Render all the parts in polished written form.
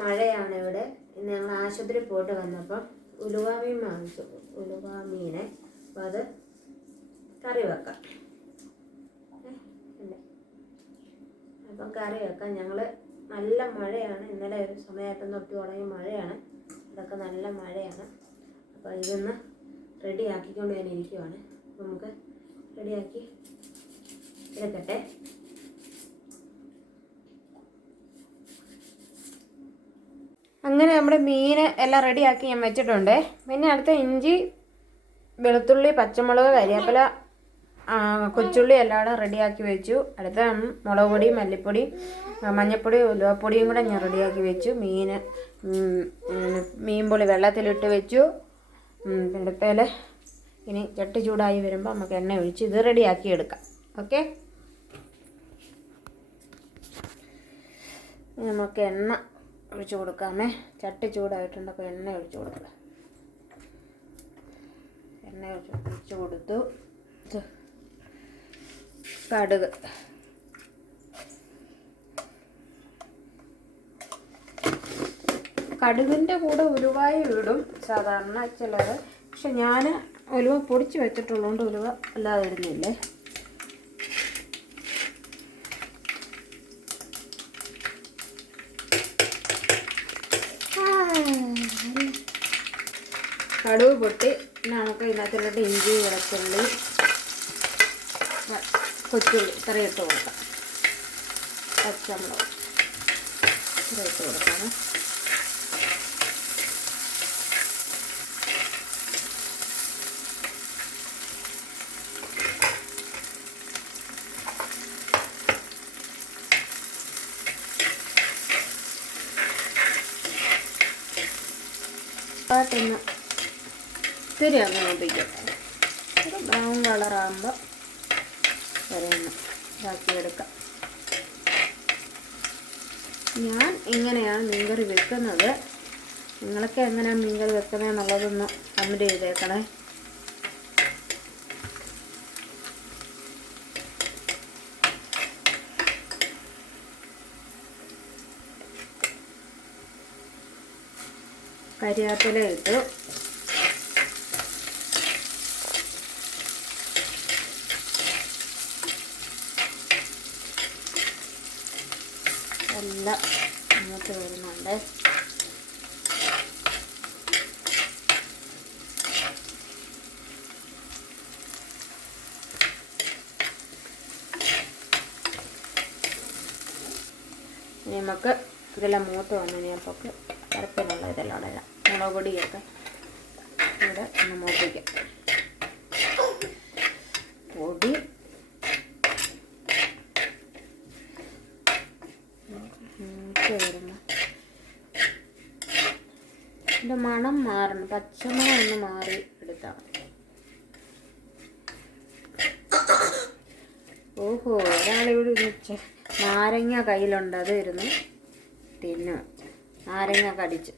മഴയാണ് ഇവിടെ. ഇന്ന് ഞങ്ങൾ ആശുപത്രി പോയിട്ട് വന്നപ്പം ഉലുവ മീൻ വാങ്ങിച്ചു. ഉലുവ മീനെ അപ്പോൾ അത് കറി വെക്കാം. അപ്പം കറി വെക്കാം. ഞങ്ങൾ നല്ല മഴയാണ്. ഇന്നലെ ഒരു സമയമായപ്പം തൊട്ട് തുടങ്ങിയ മഴയാണ്. ഇതൊക്കെ നല്ല മഴയാണ്. അപ്പോൾ ഇതൊന്ന് റെഡിയാക്കിക്കൊണ്ട് ഞാൻ ഇരിക്കുവാണ്. അപ്പോൾ നമുക്ക് റെഡിയാക്കി എടുക്കട്ടെ. അങ്ങനെ നമ്മുടെ മീൻ എല്ലാം റെഡിയാക്കി ഞാൻ വെച്ചിട്ടുണ്ട്. പിന്നെ അടുത്ത ഇഞ്ചി, വെളുത്തുള്ളി, പച്ചമുളക്, കരിവേപ്പില, കൊച്ചുള്ളി എല്ലാം റെഡിയാക്കി വെച്ചു. അടുത്ത മുളക് പൊടി, മല്ലിപ്പൊടി, മഞ്ഞൾപ്പൊടി, ഉലുവപ്പൊടിയും കൂടെ ഞാൻ റെഡിയാക്കി വെച്ചു. മീൻ പൊളി വെള്ളത്തിലിട്ട് വെച്ചു. അടുപ്പേൽ ഇനി ചട്ടി ചൂടായി വരുമ്പോൾ നമുക്ക് എണ്ണ ഒഴിച്ച് ഇത് റെഡിയാക്കി എടുക്കാം. ഓക്കെ, നമുക്ക് എണ്ണ ഒഴിച്ച് കൊടുക്കാമേ. ചട്ടി ചൂടായിട്ടുണ്ട്. അപ്പോൾ എണ്ണ ഒഴിച്ച് കൊടുക്കുക. എണ്ണ ഒഴിച്ച് കൊടുത്തു. കടുക്, കടുകിൻ്റെ കൂടെ ഉലുവായും ഇടും സാധാരണ ചിലർ. പക്ഷെ ഞാൻ ഉലുവ പൊടിച്ച് വെച്ചിട്ടുള്ളതുകൊണ്ട് ഉലുവ അല്ലാതെ ഇടുന്നില്ലേ. കടുക് പൊട്ടി നമുക്ക് ഇതിനകത്തിലോട്ട് ഇഞ്ചി, വെളുത്തുള്ളി, കൊച്ചുള്ളി ഇത്രയും ഇട്ട് കൊടുക്കാം. പച്ചമുളക് ഇത്ര ഇട്ട് കൊടുക്കാം. പാട്ടൊന്ന് ഇത്തിരി അങ്ങ് നോക്കിക്കട്ടെ. ഒരു ബ്രൗൺ കളറാകുമ്പോൾ വരെ ഒന്ന് ഇതാക്കിയെടുക്കാം. ഞാൻ ഇങ്ങനെയാണ് മീൻകറി വെക്കുന്നത്. നിങ്ങളൊക്കെ എങ്ങനെയാണ് മീൻകറി വെക്കുന്നതെന്നുള്ളതൊന്ന് കമൻറ്റ് ചെയ്തേക്കണേ. കരിവേപ്പില ഇട്ടു. എല്ലാം അങ്ങോട്ട് വരുന്നുണ്ട്. നമുക്ക് ഇതെല്ലാം മൂത്ത് വന്നു കഴിഞ്ഞപ്പോൾ കറുപ്പിനുള്ള ഇതെല്ലാം ഇടാം. മുളക് പൊടിയൊക്കെ ഇവിടെ ഒന്ന് മൂപ്പിക്കാം. പൊടി വരുമ്പോൾ ഇതിൻ്റെ മണം മാറണം. പച്ചമണം ഒന്ന് മാറി എടുത്താൽ മതി. ഓഹോ, ഒരാളിവിടെ വെച്ച് നാരങ്ങ കയ്യിലുണ്ട്. അത് ഇരുന്ന് തിന്നു. നാരങ്ങ കടിച്ച്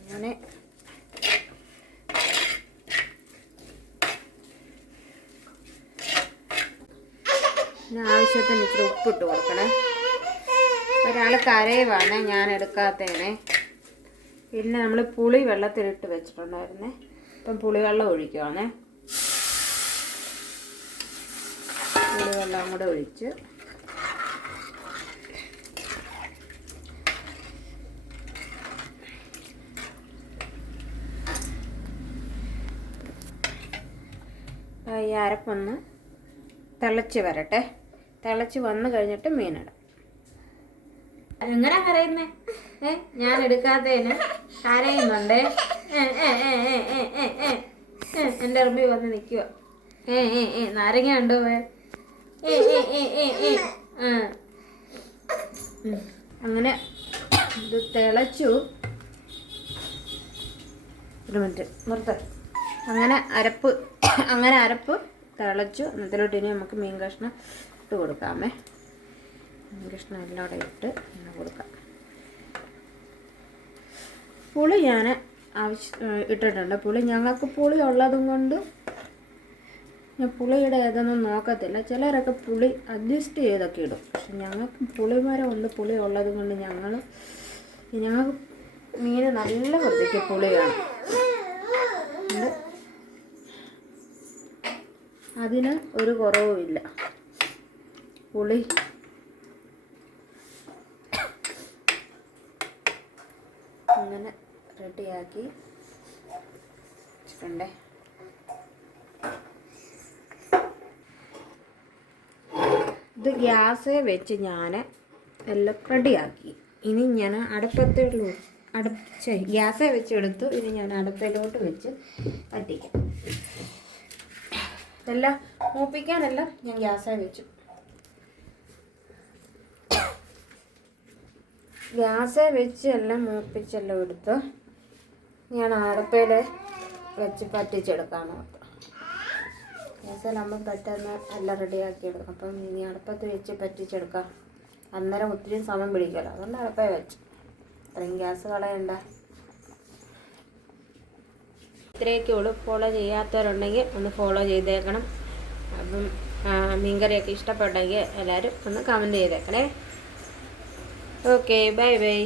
അങ്ങനെ ആവശ്യത്തിന് ഇച്ചിരി ഉപ്പിട്ട് കൊടുക്കണേ. ഒരാൾ കരയുവാണ് ഞാൻ എടുക്കാത്തതിനെ. പിന്നെ നമ്മൾ പുളി വെള്ളത്തിലിട്ട് വെച്ചിട്ടുണ്ടായിരുന്നേ. ഇപ്പം പുളിവെള്ളം ഒഴിക്കുവാണേ. പുളിവെള്ളം കൂടെ ഒഴിച്ച് ഈ അരപ്പൊന്ന് തിളച്ച് വരട്ടെ. തിളച്ച് വന്നു കഴിഞ്ഞിട്ട് മീനിടാം. എങ്ങനെ കരയുന്നേ? ഞാൻ എടുക്കാത്തതിന് കരയുന്നുണ്ടേ. എൻ്റെ അറബി വന്ന് നിൽക്കുക. നാരങ്ങ ഉണ്ടോ? അങ്ങനെ ഇത് തിളച്ചു. ഒരു മിനിറ്റ് നിർത്ത. അങ്ങനെ അരപ്പ് തിളച്ചു. അതിലോട്ട് ഇനി നമുക്ക് മീൻ കഷ്ണം ഇട്ട് കൊടുക്കാമേ. മീൻ കഷ്ണം എല്ലാം കൂടെ ഇട്ട് ഇങ്ങനെ കൊടുക്കാം. പുളി ഞാൻ ഇട്ടിട്ടുണ്ട്. പുളി ഞങ്ങൾക്ക് പുളി ഉള്ളതും കൊണ്ട് ഞാൻ പുളിയുടെ ഏതൊന്നും നോക്കത്തില്ല. ചിലരൊക്കെ പുളി അഡ്ജസ്റ്റ് ചെയ്തൊക്കെ ഇടും. പക്ഷെ ഞങ്ങൾക്ക് പുളിമരം ഉണ്ട്. പുളി ഉള്ളത് കൊണ്ട് ഞങ്ങൾക്ക് മീൻ നല്ല വൃത്തിക്ക് പുളി വേണം. അതിന് ഒരു കുറവുമില്ല. പുളി അങ്ങനെ റെഡിയാക്കി വെച്ചിട്ടുണ്ടേ. ഇത് ഗ്യാസ് വെച്ച് ഞാൻ എല്ലാം റെഡിയാക്കി. ഇനി ഞാൻ ഗ്യാസേ വെച്ചെടുത്തു. ഇനി ഞാൻ അടുപ്പിലോട്ട് വെച്ച് പറ്റിക്കാം. ഇതെല്ലാം മൂപ്പിക്കാനെല്ലാം ഞാൻ ഗ്യാസേ വെച്ചു. ഗ്യാസേ വെച്ച് എല്ലാം മൂപ്പിച്ചെല്ലാം എടുത്ത് ഞാൻ അടുപ്പയിൽ വെച്ച് പറ്റിച്ചെടുക്കാൻ ഓർത്തു. ഗ്യാസിലാകുമ്പോൾ പെട്ടെന്ന് എല്ലാം റെഡിയാക്കി എടുക്കും. അപ്പം ഇനി അടുപ്പത്ത് വെച്ച് പറ്റിച്ചെടുക്കാം. അന്നേരം ഒത്തിരി സമയം പിടിക്കുമല്ലോ, അതുകൊണ്ട് അടുപ്പേ വെച്ച്. അത്രയും ഗ്യാസ് കളയണ്ട. ഇത്രയൊക്കെ ഉള്ളൂ. ഫോളോ ചെയ്യാത്തവരുണ്ടെങ്കിൽ ഒന്ന് ഫോളോ ചെയ്തേക്കണം. അപ്പം മീൻകറിയൊക്കെ ഇഷ്ടപ്പെട്ടെങ്കിൽ എല്ലാവരും ഒന്ന് കമൻറ്റ് ചെയ്തേക്കണേ. Okay, bye bye.